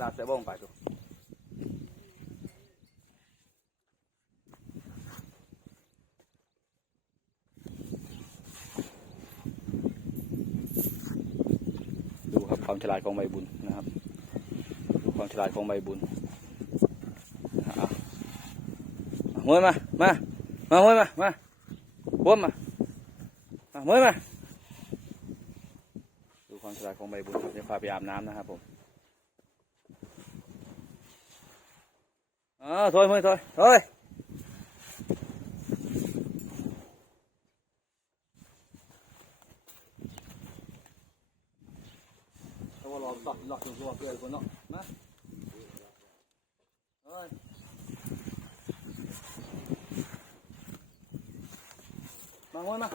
là sẽ bông phải rồi ดูครับความฉลาดของใบบุญนะครับความฉลาดของใบบุญอะมวยมา มา มามวยมา มาบวมมาอะมวยมา ดูความฉลาดของใบบุญครับจะพาไปอาบน้ำนะครับผม อ๋อ thôi thôi thôi thôi ตัวหลอกตัดหลอกตัวเกลือคนเนามาเฮ้ยมาโว้ยมา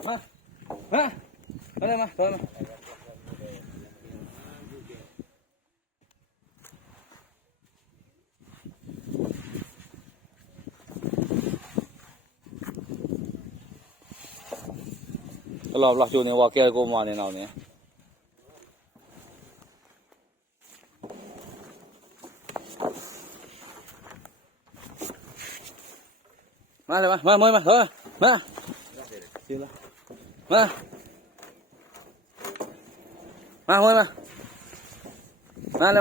มามามาเลย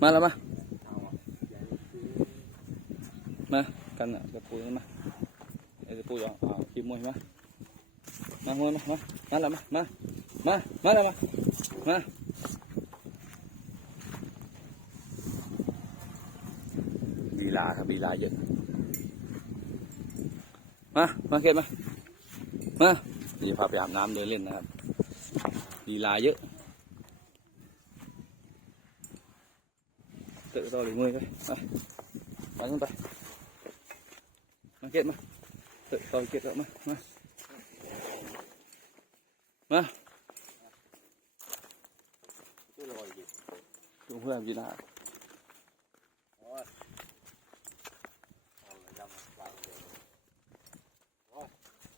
มาเดินมาหลอกหลอกอยู่ในวอลเกอร์ กูมาในเราเนี่ยมาเลยมามามามาเออมาดีละมามาเฮ้ยมามาเลยมามาแล้วมามากันอะจะปูนี่มาเดี๋ยวจะปูเอาเอาขี้มวยมามาเฮ้ยมามามาแล้วมามามามา แล้วมา มาลีลาครับลีลาเยอะมามาเก็บมามาเดี๋ยวพาไปอาบน้ำเดินเล่นนะครับลีลาเยอะ tự to để mười thôi à, bắn xuống tay mang kết mà tự to kết nữa mà mà mà chúng không làm gì nào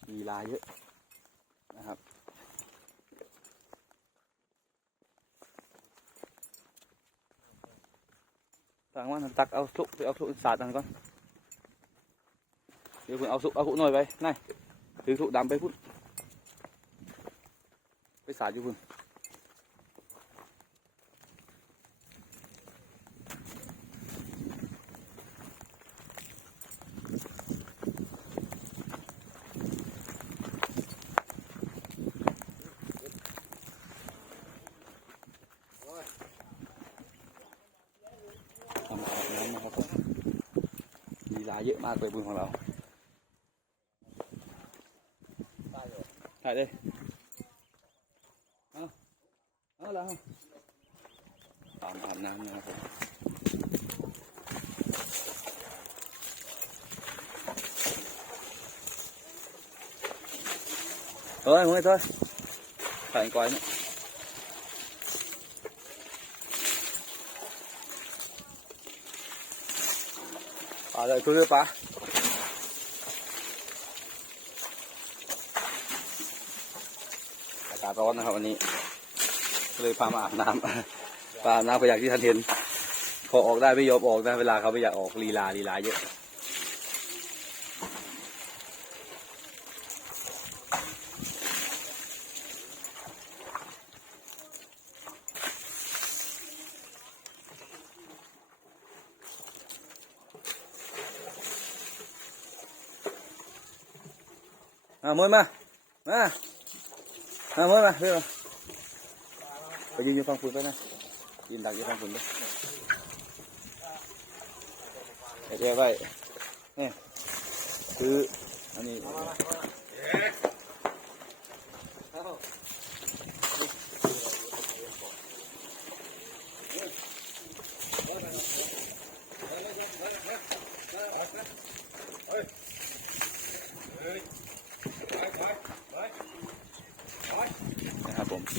ลีลาเยอะนะครับต่างว่าตักเอาสุกไปเอาสุกสาดกันก่อน เดี๋ยวคุณเอาสุกเอาสุกหน่อยไปนี่ถือสุกดำไปพุ่นไปสาดอยู่พุ่นทำอาบน้ำนะครับผมลีลาเยอะมากเลยบุญของเรา ถ่ายเลยเอาเอาแล้วตามอาบน้ำนะครับเฮ้ยมึงเฮ้ยถ่ายก่อนเนี่ปลาเลยคือปลา ศร้อนนะครับวันนี้เลยพามาอาบน้ำพาอาบน้ำก็อยางที่ท่านเห็น พอออกได้ไม่ยอมออกนะเวลาเขาไม่อยากออกลีลาลีลาเยอะห่ามวยมา มา à mới mà à à mới mà đưa rồi ไปยืนอยู่ฟังฝุ่นไปนะยืนดักอยู่ฟังฝุ่นไปเดี๋ยวไว้นี่คืออันนี้นะครับผมถอยมือถอยจีนายถอยเออถอยไป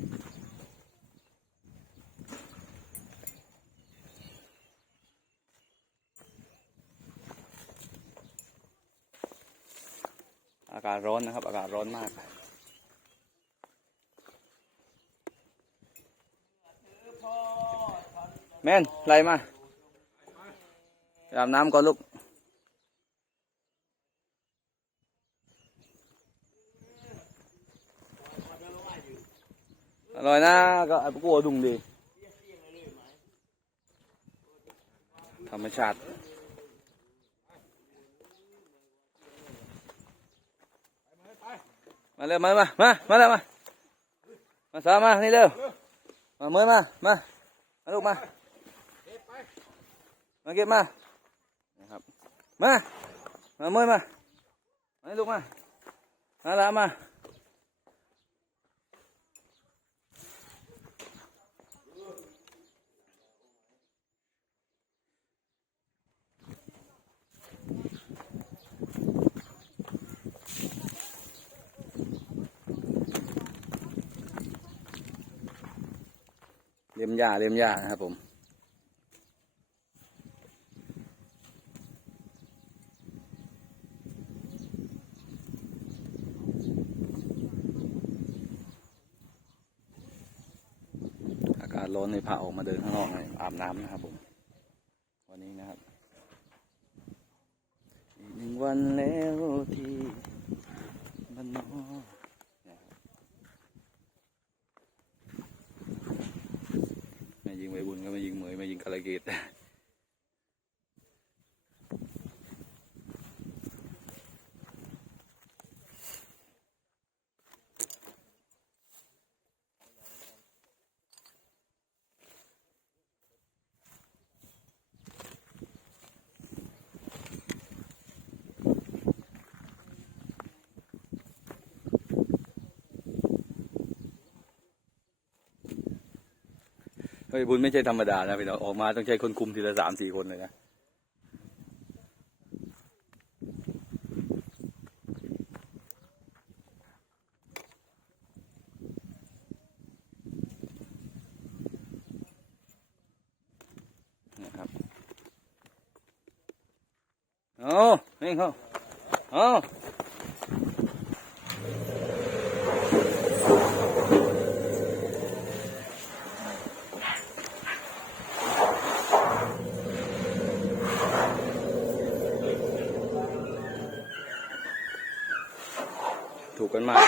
อากาศร้อนนะครับ อากาศร้อนมาก แม่นไล่มาอาบน้ำก่อนลูกอร่อยนะก็ไอ้พวกวัวดุงดี ธรรมชาติ มาเร็วมามามามาเร็วมามาสามานี่เร็วมาเมื่อมามามาลูกมามาเก็บมานะครับมามาเมื่อมามาลูกมามาละมา มหญ้าเลียมหญ้านะครับผม อากาศร้อนในพาออกมาเดินข้างนอกอาบน้ำนะครับผม วันนี้นะครับอีกหนึ่งวันแล้วที่บ้านนอกนะครับไม่ ยิงไวบุญก็ไม่ยิงเหมยไม่ยิงกาลเกต เฮ้ยบุญไม่ใช่ธรรมดานะพี่น้องออกมาต้องใช้คนคุมทีละสามสี่คนเลยนะนะครับโอ้นี่เขาโอ้ถูกกันมาก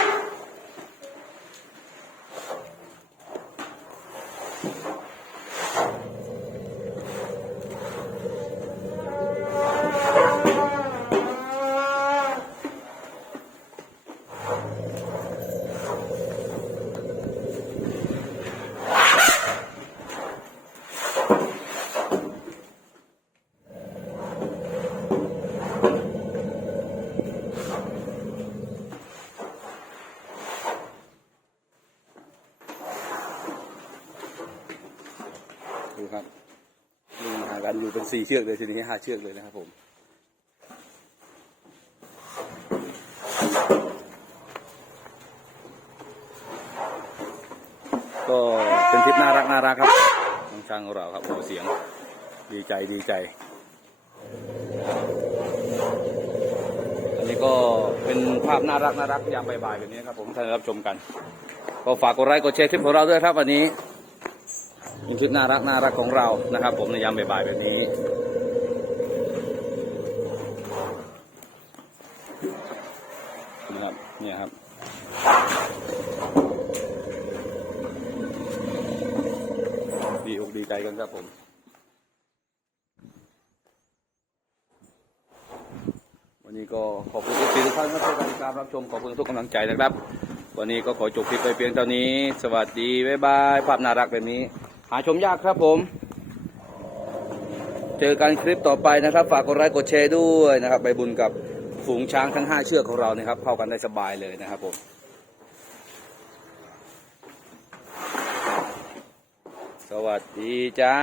ดูครับลิงหากันอยู่ เป็นสี่เชือกเลยทีนี้ห้าเชือกเลยนะครับผมก็เป็นทริปน่ารักน่ารักครับน้องช่างของเราครับโอ้เสียงดีใจดีใจ อันนี้ก็เป็นภาพน่ารักน่ารักยามบ่ายๆแบบนี้ครับผมท่านรับชมกัน ก็ฝากกดไลค์กดแชร์คลิปของเราด้วยครับวันนี้ เป็นคลิปน่ารักน่ารักของเรานะครับ ผมในยามบ่ายๆแบบนี้นะครับเนี่ยครับดีอกดีใจกันครับผมวันนี้ก็ขอบคุณทุกท่านที่ติดตามรับชมขอบคุณทุกกำลังใจนะครับ วันนี้ก็ขอจบคลิปไปเพียงเท่านี้ สวัสดีบ๊ายบายภาพน่ารักแบบนี้ หาชมยากครับผม เจอกันคลิปต่อไปนะครับ ฝากกดไลค์กดแชร์ด้วยนะครับใบบุญกับฝูงช้างทั้ง 5 เชือกของเรานะครับ เข้ากันได้สบายเลยนะครับผมสวัสดีจ้า